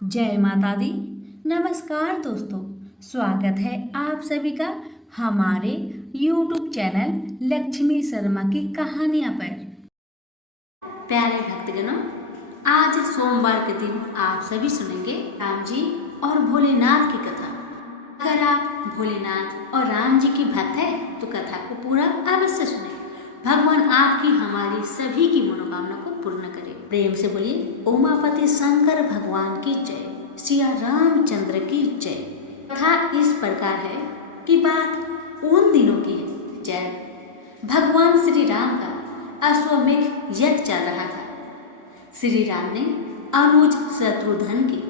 जय माता दी। नमस्कार दोस्तों, स्वागत है आप सभी का हमारे YouTube चैनल लक्ष्मी शर्मा की कहानियां पर। प्यारे भक्तगणों, आज सोमवार के दिन आप सभी सुनेंगे राम जी और भोलेनाथ की कथा। अगर आप भोलेनाथ और राम जी की भक्त है तो कथा को पूरा अवश्य सुने। भगवान आपकी हमारी सभी की मनोकामना को पूर्ण करे। प्रेम से बोलिए उमापति शंकर भगवान की जय, सिया रामचंद्र की जय। कथा इस प्रकार है कि बात उन दिनों की है जब भगवान श्री राम का अश्वमेध यज्ञ चल रहा था। श्री राम ने अनुज शत्रुघ्न के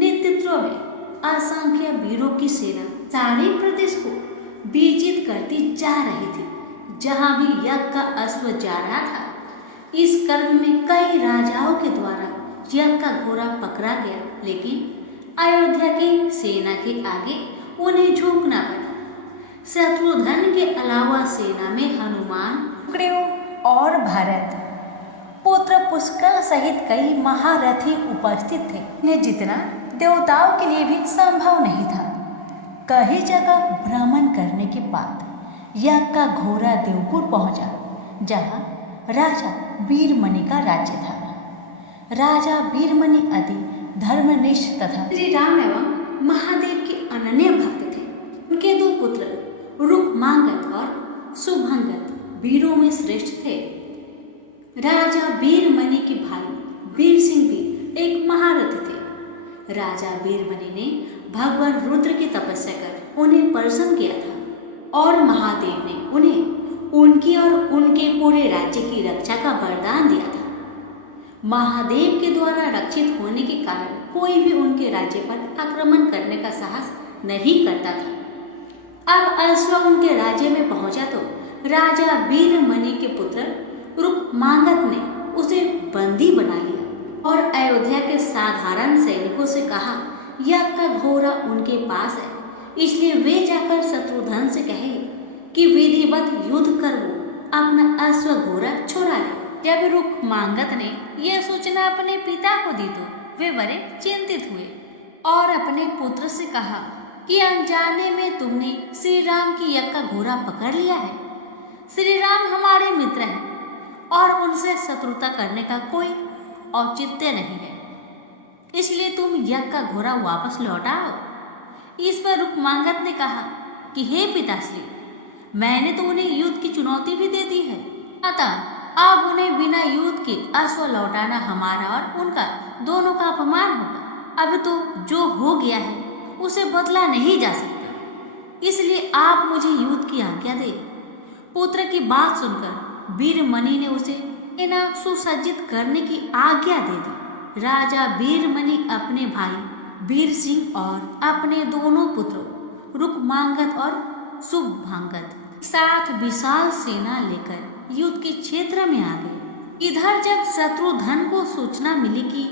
नेतृत्व में असंख्य वीरों की सेना सारे प्रदेश को विजित करती जा रही थी। जहां भी यज्ञ का अश्व जा रहा था, इस कर्म में कई राजाओं के द्वारा यज्ञ का घोड़ा पकड़ा गया, लेकिन अयोध्या की सेना के आगे उन्हें झुकना पड़ा। शत्रुघ्न के अलावा सेना में हनुमान, सुग्रीव और भरत पुत्र पुष्कर सहित कई महारथी उपस्थित थे। इन्हें जितना देवताओं के लिए भी संभव नहीं था। कई जगह भ्रमण करने के बाद यज्ञ का घोड़ा देवपुर पहुंचा, जहां राजा वीरमणि का राज्य था। राजा वीरमणि अति धर्मनिष्ठ तथा श्री राम एवं महादेव के अनन्य भक्त थे। उनके दो पुत्र रुक्मांगद और शुभंगद वीरों में श्रेष्ठ थे। राजा वीरमणि के भाई वीर सिंह भी एक महारथी थे। राजा वीरमणि ने भगवान रुद्र की तपस्या कर उन्हें प्रसन्न किया था और महादेव ने उन्हें उनकी और उनके पूरे राज्य की रक्षा का वरदान दिया था। महादेव के द्वारा रक्षित होने के कारण कोई भी उनके राज्य पर आक्रमण करने का साहस नहीं करता था। अब अश्व उनके राज्य में पहुंचा तो राजा वीरमणि के पुत्र रुक्मांगद ने उसे बंदी बना लिया और अयोध्या के साधारण सैनिकों से कहा, यज्ञ का घोड़ा उनके पास है, इसलिए वे जाकर शत्रुघ्न से कहे कि विधिवत युद्ध कर वो अपना अश्व घोड़ा छुड़ा ले। जब रुक्मांगद ने यह सूचना अपने पिता को दी तो वे बड़े चिंतित हुए और अपने पुत्र से कहा कि अनजाने में तुमने श्री राम की यज्ञ का घोड़ा पकड़ लिया है। श्री राम हमारे मित्र हैं और उनसे शत्रुता करने का कोई औचित्य नहीं है, इसलिए तुम यज्ञ का घोड़ा वापस लौटाओ। इस पर रुक्मांगद ने कहा कि हे पिताश्री, मैंने तो उन्हें युद्ध की चुनौती भी दे दी है, अतः अब उन्हें बिना युद्ध के अश्व लौटाना हमारा और उनका दोनों का अपमान होगा। अब तो जो हो गया है उसे बदला नहीं जा सकता, इसलिए आप मुझे युद्ध की आज्ञा दे। पुत्र की बात सुनकर वीरमणि ने उसे सेना सुसज्जित करने की आज्ञा दे दी। राजा वीरमणि अपने भाई वीर सिंह और अपने दोनों पुत्रों रुक्मांगद और शुभंगद साथ विशाल सेना लेकर युद्ध के क्षेत्र में आ गए। इधर जब शत्रुघ्न को सूचना मिली कि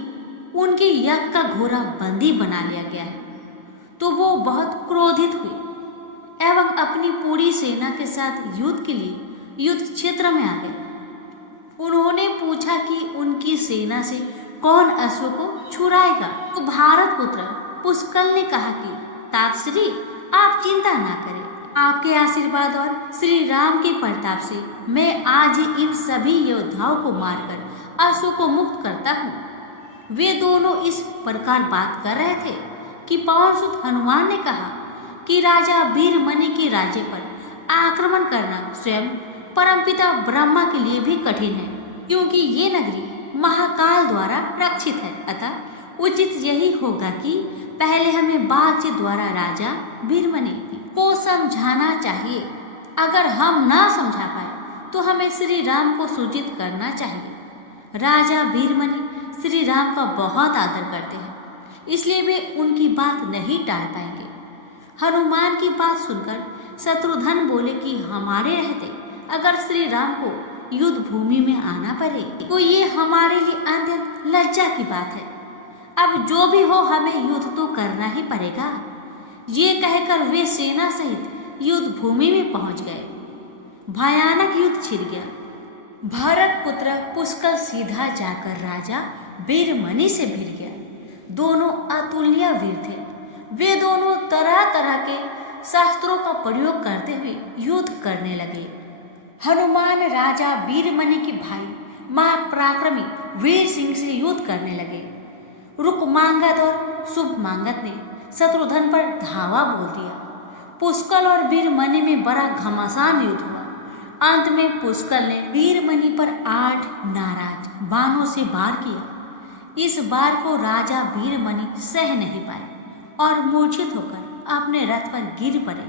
उनके यज्ञ का घोड़ा बंदी बना लिया गया है, तो वो बहुत क्रोधित हुए एवं अपनी पूरी सेना के साथ युद्ध के लिए युद्ध क्षेत्र में आ गए। उन्होंने पूछा कि उनकी सेना से कौन अश्व को छुड़ाएगा। तो भारत पुत्र पुष्कर ने कहा कि तातश्री, आप चिंता ना करें, आपके आशीर्वाद और श्री राम के प्रताप से मैं आज ही इन सभी योद्धाओं को मारकर अश्व को मुक्त करता हूँ। वे दोनों इस प्रकार बात कर रहे थे कि पवनसुत हनुमान ने कहा कि राजा वीरमणि के राज्य पर आक्रमण करना स्वयं परमपिता ब्रह्मा के लिए भी कठिन है, क्योंकि ये नगरी महाकाल द्वारा रक्षित है। अतः उचित यही होगा कि पहले हमें बातचीत द्वारा राजा वीरमणि को समझाना चाहिए। अगर हम ना समझा पाए तो हमें श्री राम को सूचित करना चाहिए। राजा वीरमणि श्री राम का बहुत आदर करते हैं, इसलिए वे उनकी बात नहीं टाल पाएंगे। हनुमान की बात सुनकर शत्रुघ्न बोले कि हमारे रहते अगर श्री राम को युद्ध भूमि में आना पड़े तो ये हमारे लिए अत्यंत लज्जा की बात है। अब जो भी हो, हमें युद्ध तो करना ही पड़ेगा। ये कहकर वे सेना सहित युद्ध भूमि में पहुंच गए। भयानक युद्ध छिड़ गया। भरत पुत्र पुष्कर सीधा जाकर राजा वीरमणि से भिड़ गया। दोनों अतुलनीय वीर थे। वे दोनों तरह तरह के शास्त्रों का प्रयोग करते हुए युद्ध करने लगे। हनुमान राजा वीरमणि के भाई महापराक्रमी वीर सिंह से युद्ध करने लगे। रुकमांगद और शुभमांगद ने शत्रुघ्न पर धावा बोल दिया। पुष्कल और वीरमणि में बड़ा घमासान युद्ध हुआ। अंत में पुष्कल ने वीरमणि पर 8 नाराज बाणों से वार किया। इस बार को राजा वीरमणि सह नहीं पाए और मूर्छित होकर अपने रथ पर गिर पड़े।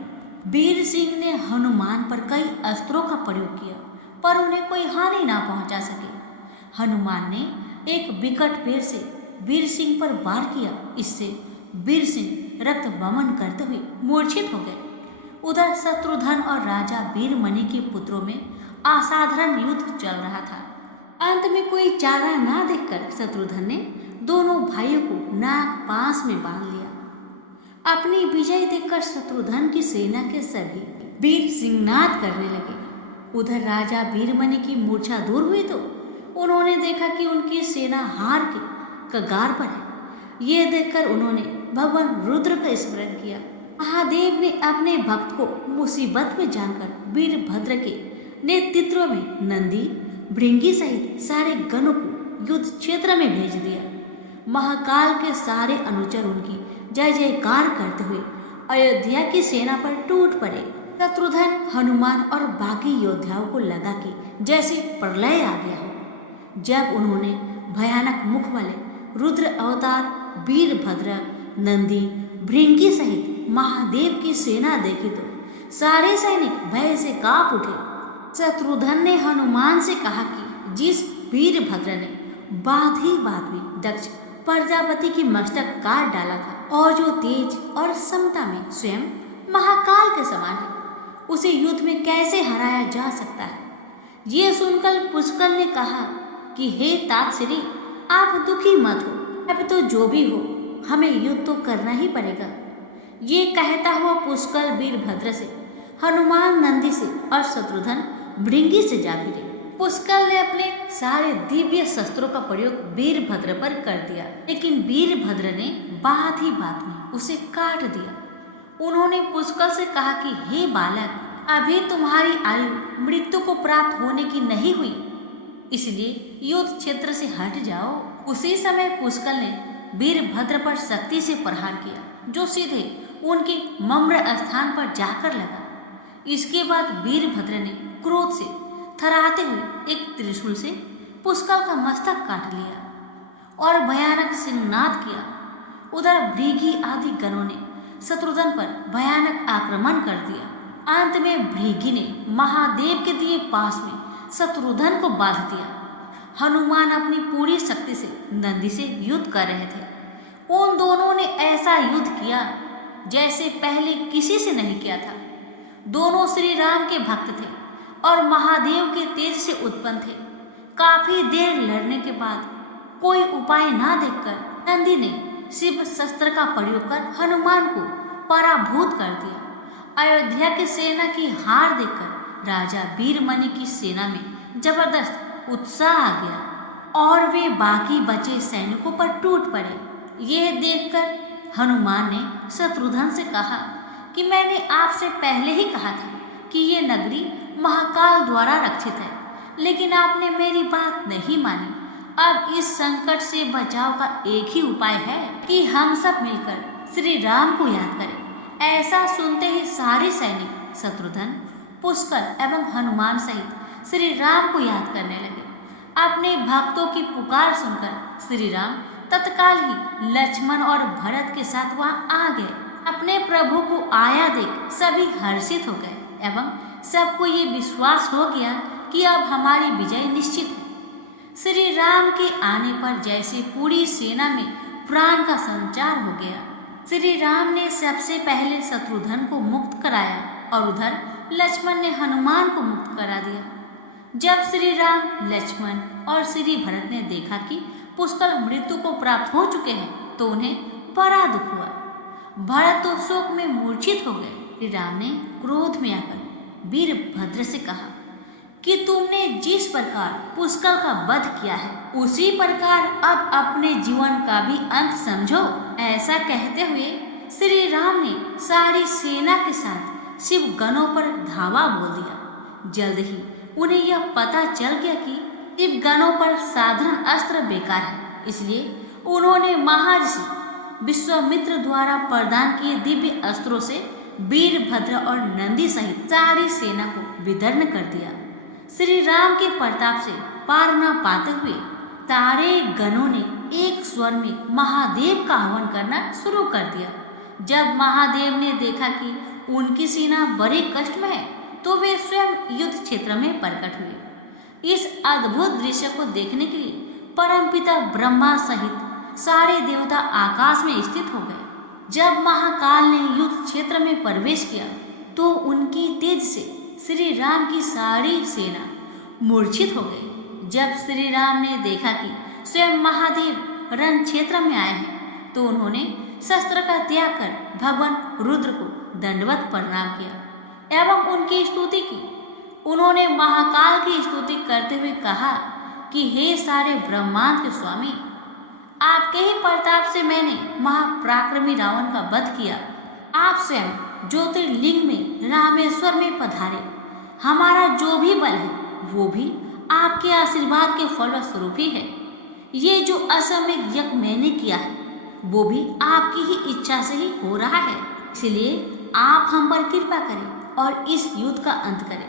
वीर सिंह ने हनुमान पर कई अस्त्रों का प्रयोग किया, पर उन्हें कोई हानि ना पहुंचा सके। हनुमान ने एक विकट पेड़ से वीर सिंह पर वार किया। इससे वीर सिंह रक्त वमन करते हुए मूर्छित हो गए। उधर शत्रुघ्न और राजा वीरमणि के पुत्रों में असाधारण युद्ध चल रहा था। अंत में कोई चारा ना देखकर शत्रुघ्न ने दोनों भाइयों को नाक पास में बांध लिया। अपनी विजय देखकर शत्रुघ्न की सेना के सभी वीर सिंहनाद करने लगे। उधर राजा वीरमणि की मूर्छा दूर हुई तो उन्होंने देखा कि उनकी सेना हार के कगार पर है। ये देखकर उन्होंने भगवान रुद्र का स्मरण किया। महादेव ने अपने भक्त को मुसीबत में जानकर वीरभद्र के नेतृत्व में नंदी भृंगी सहित सारे गणों को युद्ध क्षेत्र में भेज दिया। महाकाल के सारे अनुचर उनकी जय जयकार करते हुए अयोध्या की सेना पर टूट पड़े। शत्रुघ्न हनुमान और बाकी योद्धाओं को लगा कि जैसे प्रलय आ गया हो। जब उन्होंने भयानक मुख वाले रुद्र अवतार वीरभद्र नंदी भृंगी सहित महादेव की सेना देखी तो सारे सैनिक भय से कांप उठे। शत्रुघ्न ने हनुमान से कहा कि जिस वीरभद्र ने बात में दक्ष प्रजापति की मस्तक काट डाला था और जो तेज और समता में स्वयं महाकाल के समान है, उसे युद्ध में कैसे हराया जा सकता है। ये सुनकर पुष्कल ने कहा कि हे तातश्री, आप दुखी मत हो। अब तो जो भी हो हमें युद्ध तो करना ही पड़ेगा। ये कहता हुआ पुष्कल वीरभद्र से, हनुमान नंदी से और शत्रुघ्न भृंगी से जा भिड़े। पुष्कल ने अपने सारे दिव्य शस्त्रों का प्रयोग वीरभद्र पर कर दिया, लेकिन वीरभद्र ने बात में उसे काट दिया। उन्होंने पुष्कल से कहा कि हे बालक, अभी तुम्हारी आयु मृत्यु को प्राप्त होने की नहीं हुई, इसलिए युद्ध क्षेत्र से हट जाओ। उसी समय पुष्कल ने वीरभद्र पर शक्ति से प्रहार किया, जो सीधे उनके मम्र स्थान पर जाकर लगा। इसके बाद वीरभद्र ने क्रोध से थराते हुए एक त्रिशूल से पुष्कल का मस्तक काट लिया और भयानक सिंहनाद किया। उधर भृगी आदि गणों ने शत्रुघ्न पर भयानक आक्रमण कर दिया। अंत में भृगी ने महादेव के दिए पास में शत्रुघ्न को बांध दिया। हनुमान अपनी पूरी शक्ति से नंदी से युद्ध कर रहे थे। उन दोनों ने ऐसा युद्ध किया जैसे पहले किसी से नहीं किया था। दोनों श्री राम के भक्त थे और महादेव के तेज से उत्पन्न थे। काफी देर लड़ने के बाद कोई उपाय ना देखकर नंदी ने शिव शस्त्र का प्रयोग कर हनुमान को पराभूत कर दिया। अयोध्या की सेना की हार देखकर राजा वीरमणि की सेना में जबरदस्त उत्साह आ गया और वे बाकी बचे सैनिकों पर टूट पड़े। यह देखकर हनुमान ने शत्रुघ्न से कहा कि मैंने आपसे पहले ही कहा था कि ये नगरी महाकाल द्वारा रक्षित है, लेकिन आपने मेरी बात नहीं मानी। अब इस संकट से बचाव का एक ही उपाय है कि हम सब मिलकर श्री राम को याद करें। ऐसा सुनते ही सारे सैनिक शत्रुघ्न, पुष्कल एवं हनुमान सहित श्री राम को याद करने लगे। अपने भक्तों की पुकार सुनकर श्री राम तत्काल ही लक्ष्मण और भरत के साथ वहां आ गए। अपने प्रभु को आया देख सभी हर्षित हो गए एवं सबको ये विश्वास हो गया कि अब हमारी विजय निश्चित है। श्री राम के आने पर जैसे पूरी सेना में प्राण का संचार हो गया। श्री राम ने सबसे पहले शत्रुघ्न को मुक्त कराया और उधर लक्ष्मण ने हनुमान को मुक्त करा दिया। जब श्री राम, लक्ष्मण और श्री भरत ने देखा कि पुष्कल मृत्यु को प्राप्त हो चुके हैं तो उन्हें बड़ा दुख हुआ। भरत तो शोक में मूर्छित हो गए। श्री राम ने क्रोध में आकर वीरभद्र से कहा कि तुमने जिस प्रकार पुष्कर का वध किया है उसी प्रकार अब अपने जीवन का भी अंत समझो। ऐसा कहते हुए श्री राम ने सारी सेना के साथ शिव गणों पर धावा बोल दिया। जल्द ही उन्हें यह पता चल गया कि शिव गणों पर साधारण अस्त्र बेकार है, इसलिए उन्होंने महर्षि विश्वामित्र द्वारा प्रदान किए दिव्य अस्त्रों से वीरभद्र और नंदी सहित सारी सेना को विदर्न कर दिया। श्री राम के प्रताप से पार न पाते हुए सारे गणों ने एक स्वर में महादेव का हवन करना शुरू कर दिया। जब महादेव ने देखा कि उनकी सेना बड़े कष्ट में है तो वे स्वयं युद्ध क्षेत्र में प्रकट हुए। इस अद्भुत दृश्य को देखने के लिए परमपिता ब्रह्मा सहित सारे देवता आकाश में स्थित हो गए। जब महाकाल ने युद्ध क्षेत्र में प्रवेश किया तो उनकी तेज से श्री राम की सारी सेना मूर्छित हो गई। जब श्री राम ने देखा कि स्वयं महादेव रण क्षेत्र में आए हैं तो उन्होंने शस्त्र का त्याग कर भगवान रुद्र को दंडवत प्रणाम किया एवं उनकी स्तुति की। उन्होंने महाकाल की स्तुति करते हुए कहा कि हे सारे ब्रह्मांड के स्वामी, आपके ही प्रताप से मैंने महापराक्रमी रावण का वध किया। आप स्वयं ज्योतिर्लिंग में रामेश्वर में पधारे। हमारा जो भी बल है वो भी आपके आशीर्वाद के फलस्वरूप ही है। ये जो असमय यज्ञ मैंने किया है वो भी आपकी ही इच्छा से ही हो रहा है, इसलिए आप हम पर कृपा करें और इस युद्ध का अंत करें।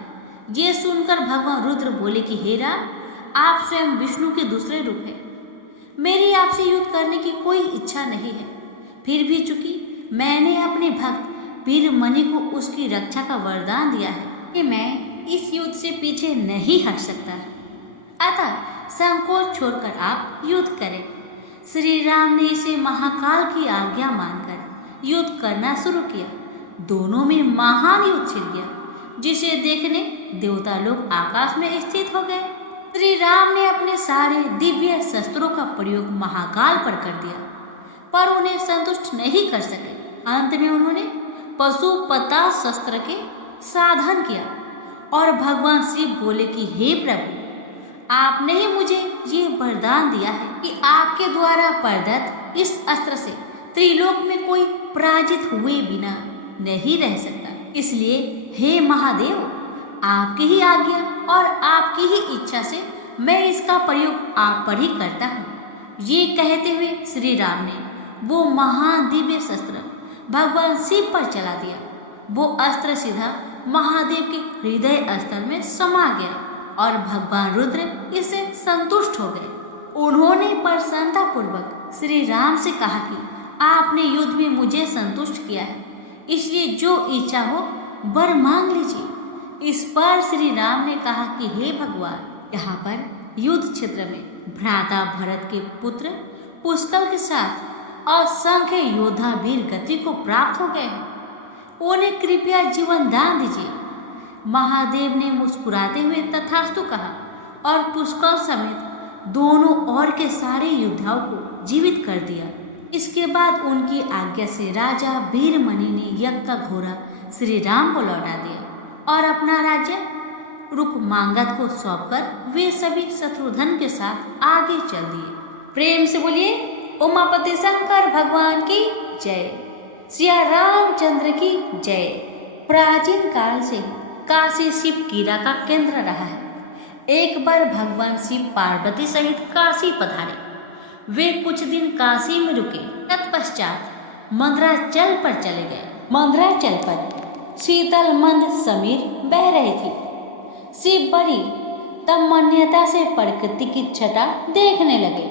ये सुनकर भगवान रुद्र बोले कि हे राम, आप स्वयं विष्णु के दूसरे रूप हैं। मेरी आपसे युद्ध करने की कोई इच्छा नहीं है, फिर भी चूंकि मैंने अपने भक्त वीरमणि को उसकी रक्षा का वरदान दिया है कि मैं इस युद्ध से पीछे नहीं हट सकता, अतः संकोच छोड़कर आप युद्ध करें। श्री राम ने इसे महाकाल की आज्ञा मानकर युद्ध करना शुरू किया। दोनों में महान युद्ध छिड़ गया, जिसे देखने देवता लोग आकाश में स्थित हो गए। श्री राम ने अपने सारे दिव्य शस्त्रों का प्रयोग महाकाल पर कर दिया, पर उन्हें संतुष्ट नहीं कर सके। अंत में उन्होंने पशुपता शस्त्र के साधन किया और भगवान शिव बोले कि हे प्रभु, आपने ही मुझे ये वरदान दिया है कि आपके द्वारा प्रदत्त इस अस्त्र से त्रिलोक में कोई पराजित हुए बिना नहीं रह सकता। इसलिए हे महादेव, आपकी ही आज्ञा और आपकी ही इच्छा से मैं इसका प्रयोग आप पर ही करता हूँ। ये कहते हुए श्री राम ने वो महान दिव्य शस्त्र भगवान शिव पर चला दिया। वो अस्त्र सीधा महादेव के हृदय स्थल में समा गया और भगवान रुद्र इससे संतुष्ट हो गए। उन्होंने प्रसन्नता पूर्वक श्री राम से कहा कि आपने युद्ध में मुझे संतुष्ट किया है, इसलिए जो इच्छा हो वर मांग लीजिए। इस पर श्री राम ने कहा कि हे भगवान, यहाँ पर युद्ध क्षेत्र में भ्राता भरत के पुत्र पुष्कर के साथ असंख्य योद्धा वीर गति को प्राप्त हो गए हैं, उन्हें कृपया जीवन दान दीजिए। महादेव ने मुस्कुराते हुए तथास्तु कहा और पुष्कर समेत दोनों और के सारे योद्धाओं को जीवित कर दिया। इसके बाद उनकी आज्ञा से राजा वीरमणि ने यज्ञ का घोड़ा श्री राम को लौटा दिया और अपना राज्य रुक्मांगद को सौंपकर वे सभी शत्रुघ्न के साथ आगे चल दिए। प्रेम से बोलिए उमापति शंकर भगवान की जय, सिया रामचंद्र की जय। प्राचीन काल से काशी शिव कीड़ा का केंद्र रहा है। एक बार भगवान शिव पार्वती सहित काशी पधारे। वे कुछ दिन काशी में रुके। तत्पश्चात मंदराचल पर चले गए। मंदराचल पर शीतल मंद समीर बह रही थी। शिव बड़ी तन्मयता से प्रकृति की छटा देखने लगे।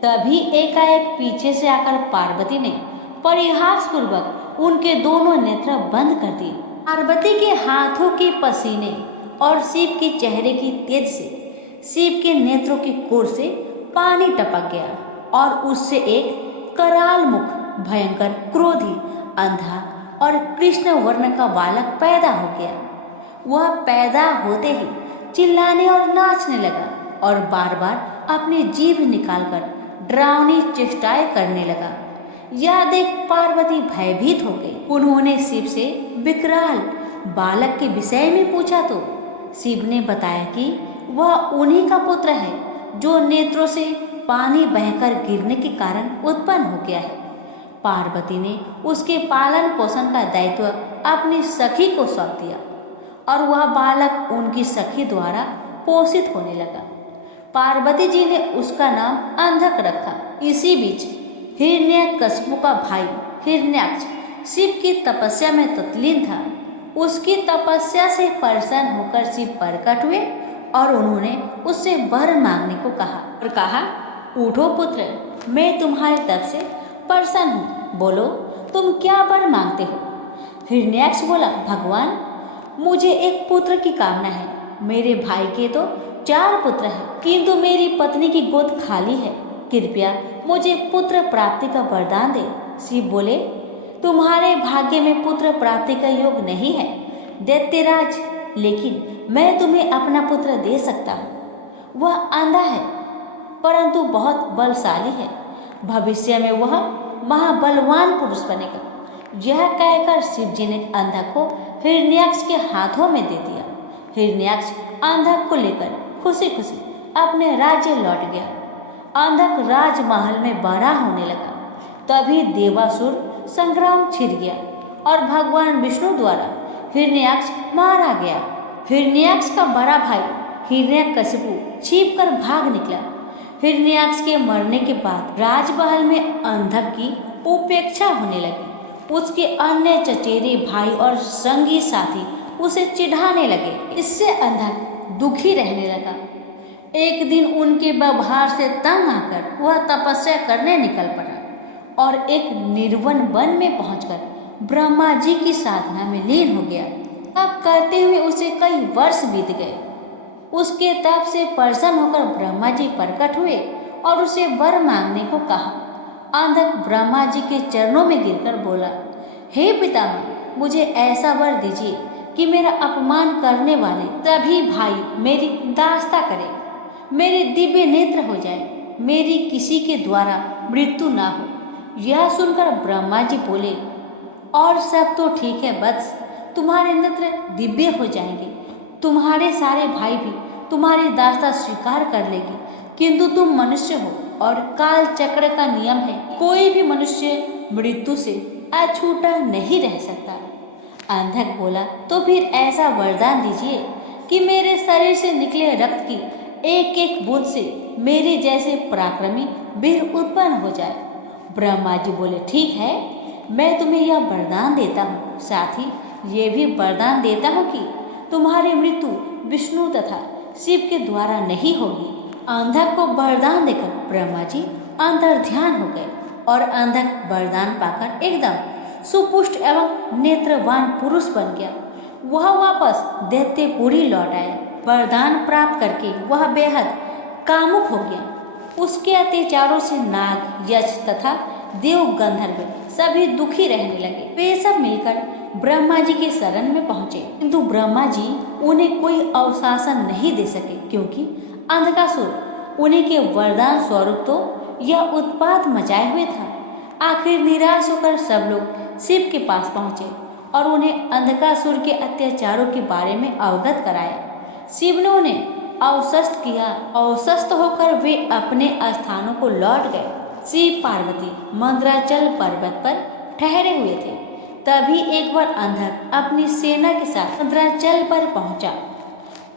तभी एकाएक पीछे से आकर पार्वती ने परिहास पूर्वक उनके दोनों नेत्र बंद कर दिए। पार्वती के हाथों के पसीने और शिव के चेहरे की तेज से शिव के नेत्रों की कोर से पानी टपक गया और उससे एक कराल मुख, भयंकर, क्रोधी, अंधा और कृष्ण वर्ण का बालक पैदा हो गया। वह पैदा होते ही चिल्लाने और नाचने लगा और बार बार अपनी जीभ निकालकर डरावनी चेष्टाएं करने लगा। यह देख पार्वती भयभीत हो गई। उन्होंने शिव से विकराल बालक के विषय में पूछा तो शिव ने बताया कि वह उन्हीं का पुत्र है जो नेत्रों से पानी बहकर गिरने के कारण उत्पन्न हो गया है। पार्वती ने उसके पालन पोषण का दायित्व अपनी सखी को सौंप दिया और वह बालक उनकी सखी द्वारा पोषित होने लगा। पार्वती जी ने उसका नाम अंधक रखा। इसी बीच हिरण्यकशिपु का भाई हिरण्याक्ष शिव की तपस्या में तल्लीन था। उसकी तपस्या से परेशान होकर शिव प्रकट हुए और उन्होंने उससे वर मांगने को कहा, उठो पुत्र, मैं तुम्हारे तप से प्रसन्न हूँ, बोलो तुम क्या वर मांगते हो। हिरण्याक्ष बोला, भगवान, मुझे एक पुत्र की कामना है। मेरे भाई के तो 4 पुत्र हैं, किंतु मेरी पत्नी की गोद खाली है। कृपया मुझे पुत्र प्राप्ति का वरदान दे। शिव बोले, तुम्हारे भाग्य में पुत्र प्राप्ति का योग नहीं है दैत्यराज, लेकिन मैं तुम्हें अपना पुत्र दे सकता हूँ। वह अंधा है परंतु बहुत बलशाली है। भविष्य में वह महाबलवान पुरुष बनेगा। यह कहकर शिव जी ने अंधक को हिरण्याक्ष के हाथों में दे दिया। हिरण्याक्ष अंधक को लेकर खुशी खुशी अपने राज्य लौट गया। अंधक राजमहल में बड़ा होने लगा। तभी देवासुर संग्राम छिड़ गया और भगवान विष्णु द्वारा हिरण्याक्ष मारा गया। हिरण्याक्ष का बड़ा भाई हिरण्यकशिपु छिप कर भाग निकला। हिरण्याक्ष के मरने के बाद राजमहल में अंधक की उपेक्षा होने लगी। उसके अन्य चचेरे भाई और संगी साथी उसे चिढ़ाने लगे। इससे अंधक दुखी रहने लगा। एक दिन उनके व्यवहार से तंग आकर वह तपस्या करने निकल पड़ा और एक निर्वन वन में पहुंचकर ब्रह्मा जी की साधना में लीन हो गया। तप करते हुए उसे कई वर्ष बीत गए। उसके तप से प्रसन्न होकर ब्रह्मा जी प्रकट हुए और उसे वर मांगने को कहा। अंधक ब्रह्मा जी के चरणों में गिरकर बोला, हे पितामह, मुझे ऐसा वर दीजिए कि मेरा अपमान करने वाले सभी भाई मेरी दास्ता करें, मेरे दिव्य नेत्र हो जाए, मेरी किसी के द्वारा मृत्यु ना हो। यह सुनकर ब्रह्मा जी बोले, और सब तो ठीक है वत्स, तुम्हारे नेत्र दिव्य हो जाएंगे, तुम्हारे सारे भाई भी तुम्हारी दास्ता स्वीकार कर लेगी, किंतु तुम मनुष्य हो और काल चक्र का नियम है, कोई भी मनुष्य मृत्यु से अछूता नहीं रह सकता। अंधक बोला, तो फिर ऐसा वरदान दीजिए कि मेरे शरीर से निकले रक्त की एक एक बूंद से मेरे जैसे पराक्रमी वीर उत्पन्न हो जाए। ब्रह्मा जी बोले, ठीक है, मैं तुम्हें यह वरदान देता हूँ। साथ ही ये भी वरदान देता हूँ कि तुम्हारी मृत्यु विष्णु तथा शिव के द्वारा नहीं होगी। अंधक को वरदान देकर ब्रह्मा जी अंतर्ध्यान हो गए और अंधक वरदान पाकर एकदम सुपुष्ट एवं नेत्रवान पुरुष बन गया। वह वापस दैत्यपुरी लौट आया। वरदान प्राप्त करके वह बेहद कामुक हो गया। उसके अत्याचारों से नाग, यक्ष तथा देव गंधर्व सभी दुखी रहने लगे। वे सब मिलकर ब्रह्मा जी के शरण में पहुंचे, किंतु ब्रह्मा जी उन्हें कोई अवशासन नहीं दे सके, क्योंकि अंधकासुर उन्हीं के वरदान स्वरूप तो यह उत्पात मचाए हुए था। आखिर निराश होकर सब लोग शिव के पास पहुंचे और उन्हें अंधकासुर के अत्याचारों के बारे में अवगत कराया। शिव ने उन्हें अवशस्त किया। अवशस्त होकर वे अपने स्थानों को लौट गए। शिव पार्वती मंदराचल पर्वत पर ठहरे हुए थे। तभी एक बार अंधक अपनी सेना के साथ मंदराचल पर पहुंचा।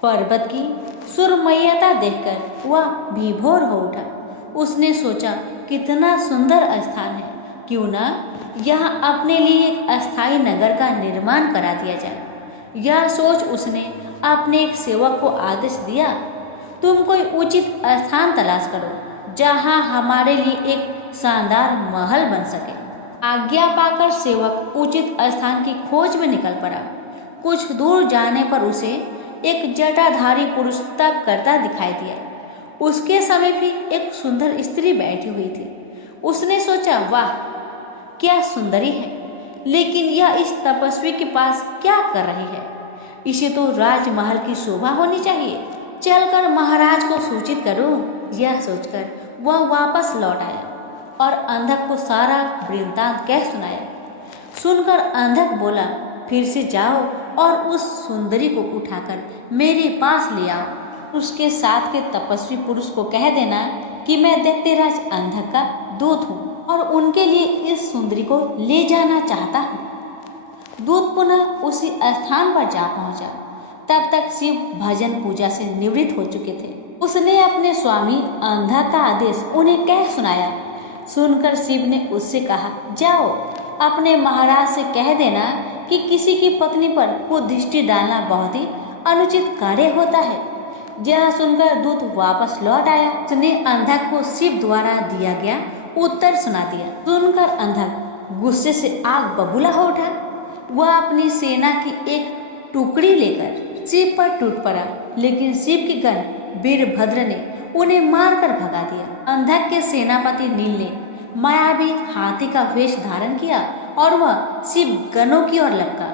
पर्वत की सुरमयता देखकर वह विभोर हो उठा। उसने सोचा, कितना सुंदर स्थान है, क्यों ना यहाँ अपने लिए एक अस्थायी नगर का निर्माण करा दिया जाए। यह सोच उसने अपने एक सेवक को आदेश दिया, तुम कोई उचित स्थान तलाश करो जहाँ हमारे लिए एक शानदार महल बन सके। आज्ञा पाकर सेवक उचित स्थान की खोज में निकल पड़ा। कुछ दूर जाने पर उसे एक जटाधारी पुरुष तप करता दिखाई दिया। उसके समीप भी एक सुंदर स्त्री बैठी हुई थी। उसने सोचा, वाह क्या सुंदरी है, लेकिन यह इस तपस्वी के पास क्या कर रही है? इसे तो राजमहल की शोभा होनी चाहिए। चलकर महाराज को सूचित करो। यह सोचकर वह वापस लौट आया और अंधक को सारा वृत्तांत कह सुनाया। सुनकर अंधक बोला, फिर से जाओ और उस सुंदरी को उठाकर मेरे पास ले आओ। उसके साथ के तपस्वी पुरुष को कह देना कि मैं दैत्यराज अंधक का दूत हूँ और उनके लिए इस सुंदरी को ले जाना चाहता हूँ। दूत पुनः उसी स्थान पर जा पहुंचा। तब तक शिव भजन पूजा से निवृत्त हो चुके थे। उसने अपने स्वामी अंधक का आदेश उन्हें कह सुनाया। सुनकर शिव ने उससे कहा, जाओ अपने महाराज से कह देना कि किसी की पत्नी पर कुदृष्टि डालना बहुत ही अनुचित कार्य होता है। यह सुनकर दूत वापस लौट आया। उसने अंधक को शिव द्वारा दिया गया उत्तर सुना दिया। सुनकर अंधक गुस्से से आग बबूला हो उठा। वह अपनी सेना की एक टुकड़ी लेकर शिव पर टूट पड़ा, लेकिन शिव के गण वीरभद्र ने उन्हें मारकर भगा दिया। अंधक के सेनापति नील ने मायावी हाथी का वेश धारण किया और वह शिव गणों की ओर लपका।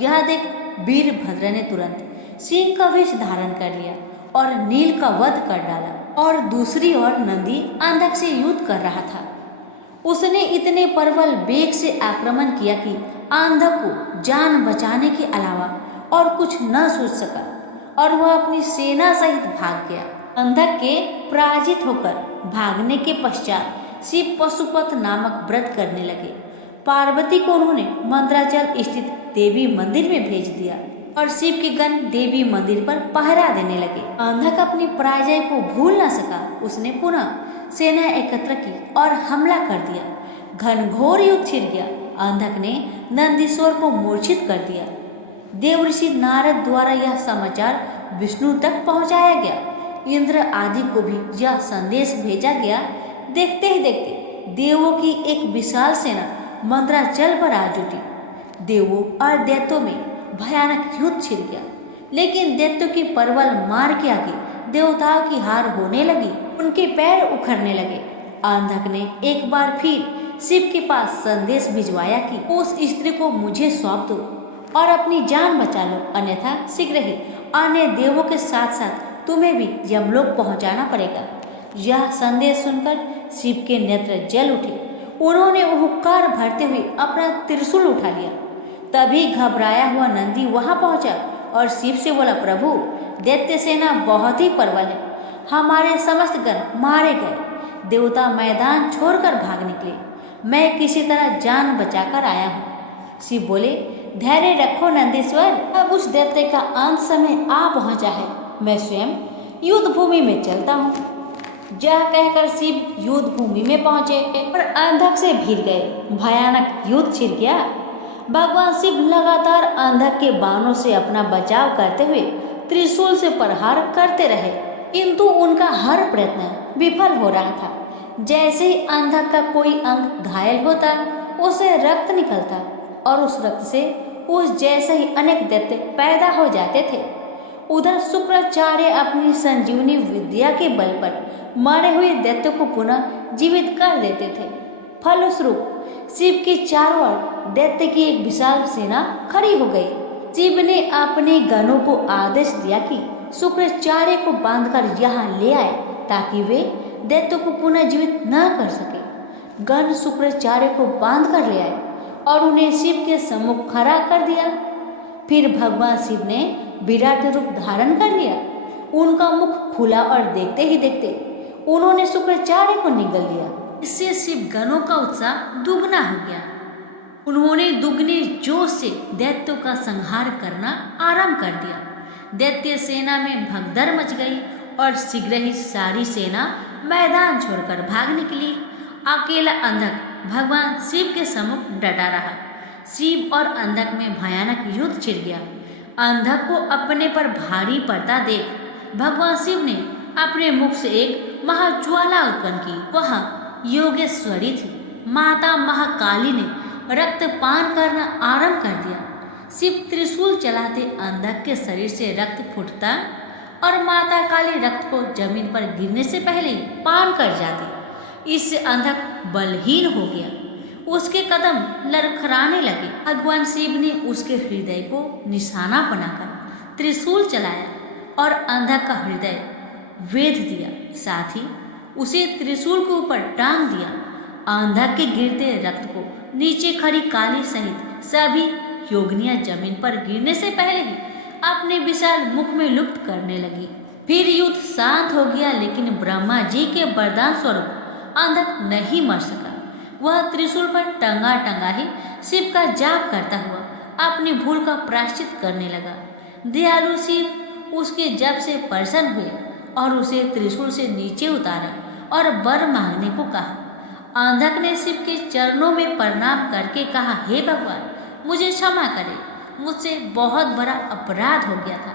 यह देख वीरभद्र ने तुरंत सिंह का वेश धारण कर लिया और नील का वध कर डाला। और दूसरी ओर नंदी अंधक से युद्ध कर रहा था। उसने इतने प्रबल वेग से आक्रमण किया कि अंधक को जान बचाने के अलावा और कुछ न सोच सका और वह अपनी सेना सहित भाग गया। अंधक के पराजित होकर भागने के पश्चात शिव पशुपत नामक व्रत करने लगे। पार्वती को उन्होंने मंदराचल स्थित देवी मंदिर में भेज दिया और शिव के गण देवी मंदिर पर पहरा देने लगे। अंधक अपनी पराजय को भूल न सका। उसने पुनः सेना एकत्र की और हमला कर दिया। घनघोर युद्ध छिड़ गया। अंधक ने नंदीश्वर को मूर्छित कर दिया। देवऋषि नारद द्वारा यह समाचार विष्णु तक पहुंचाया गया। इंद्र आदि को भी यह संदेश भेजा गया। देखते ही देखते देवों की एक विशाल सेना मंदराचल पर आ जुटी। देवों और दैत्यों में भयानक युद्ध छिड़ गया, लेकिन दैत्यों की प्रबल मार के आगे देवताओं की हार होने लगी। उनके पैर उखड़ने लगे। अंधक ने एक बार फिर शिव के पास संदेश भिजवाया कि उस स्त्री को मुझे सौंप दो और अपनी जान बचा लो, अन्यथा शीघ्र ही अन्य देवों के साथ साथ तुम्हें भी यमलोक पहुंचाना पड़ेगा। यह संदेश सुनकर शिव के नेत्र जल उठे। उन्होंने हुंकार भरते हुए अपना त्रिशूल उठा लिया। तभी घबराया हुआ नंदी वहां पहुंचा और शिव से बोला, प्रभु दैत्य सेना बहुत ही प्रबल है। हमारे समस्त गण मारे गए। देवता मैदान छोड़कर भाग निकले। मैं किसी तरह जान बचाकर आया हूँ। शिव बोले, धैर्य रखो नंदीश्वर, अब उस दैत्य का अंत समय आ पहुंचा है। मैं स्वयं युद्ध भूमि में चलता हूँ। यह कहकर शिव युद्ध भूमि में पहुंचे और अंधक से भिड़ गए। भयानक युद्ध छिड़ गया। भगवान शिव लगातार अंधक के बाणों से अपना बचाव करते हुए त्रिशूल से प्रहार करते रहे, किंतु उनका हर प्रयत्न विफल हो रहा था। जैसे ही अंधक का कोई अंग घायल होता, उसे रक्त निकलता और उस रक्त से उस जैसे ही अनेक दैत्य पैदा हो जाते थे। उधर शुक्राचार्य अपनी संजीवनी विद्या के बल पर मरे हुए दैत्यों को पुनः जीवित कर देते थे। फलस्वरूप शिव के चारों ओर दैत्य की एक विशाल सेना खड़ी हो गई। शिव ने अपने गणों को आदेश दिया कि शुक्राचार्य को बांधकर यहाँ ले आए ताकि वे दैत्यों को पुनः जीवित न कर सके। गण शुक्राचार्य को बांध कर ले आए और उन्हें शिव के सम्मुख खड़ा कर दिया। फिर भगवान शिव ने विराट रूप धारण कर लिया। उनका मुख खुला और देखते ही देखते उन्होंने शुक्राचार्य को निगल लिया। इससे शिव गणों का उत्साह दुगना हो गया। उन्होंने दुगने जोश से दैत्यों का संहार करना आरंभ कर दिया। दैत्य सेना में भगदड़ मच गई और शीघ्र ही सारी सेना मैदान छोड़कर भाग निकली। अकेला अंधक भगवान शिव के सम्मुख डटा रहा। शिव और अंधक में भयानक युद्ध छिड़ गया। अंधक को अपने पर भारी पड़ता देख भगवान शिव ने अपने मुख से एक महाज्वाला उत्पन्न की। वह योगेश्वरी थी। माता महाकाली ने रक्तपान करना आरंभ कर दिया। शिव त्रिशूल चलाते अंधक के शरीर से रक्त फूटता और माता काली रक्त को जमीन पर गिरने से पहले ही पान कर जाती। इससे अंधक बलहीन हो गया। उसके कदम लड़खड़ाने लगे। भगवान शिव ने उसके हृदय को निशाना बनाकर त्रिशूल चलाया और अंधक का हृदय वेध दिया। साथ ही उसे त्रिशूल के ऊपर टांग दिया। अंधक के गिरते रक्त को नीचे खड़ी काली सहित सभी योगिनियां जमीन पर गिरने से पहले ही अपने विशाल मुख में लुप्त करने लगी। फिर युद्ध शांत हो गया, लेकिन ब्रह्मा जी के वरदान स्वरूप अंधक नहीं मर सका। वह त्रिशूल पर टंगा टंगा ही शिव का जाप करता हुआ अपनी भूल का प्रायश्चित करने लगा। दयालु शिव उसके जप से प्रसन्न हुए और उसे त्रिशूल से नीचे उतारा और वर मांगने को कहा। अंधक ने शिव के चरणों में प्रणाम करके कहा, हे भगवान, मुझे क्षमा करें, मुझसे बहुत बड़ा अपराध हो गया था।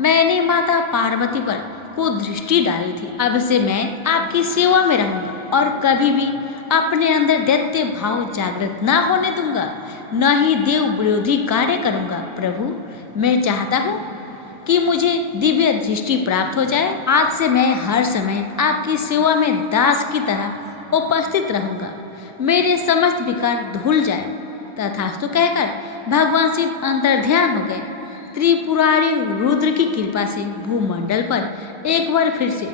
मैंने माता पार्वती पर कुदृष्टि डाली थी। अब से मैं आपकी सेवा में रहूंगा और कभी भी अपने अंदर दैत्य भाव जागृत न होने दूंगा, न ही देव विरोधी कार्य करूंगा। प्रभु, मैं चाहता हूँ कि मुझे दिव्य दृष्टि प्राप्त हो जाए। आज से मैं हर समय आपकी सेवा में दास की तरह उपस्थित रहूंगा। मेरे समस्त विकार धुल जाए। तथास्तु कहकर भगवान शिव अंतर्ध्यान हो गए। त्रिपुरारी रुद्र की कृपा से भूमंडल पर एक बार फिर से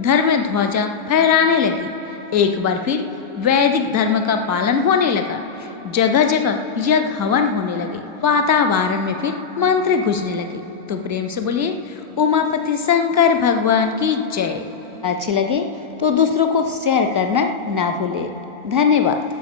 धर्म ध्वजा फहराने लगी। एक बार फिर वैदिक धर्म का पालन होने लगा। जगह जगह यज्ञ हवन होने लगे। वातावरण में फिर मंत्र गूंजने लगे। तो प्रेम से बोलिए उमापति शंकर भगवान की जय। अच्छे लगे तो दूसरों को शेयर करना ना भूले। धन्यवाद।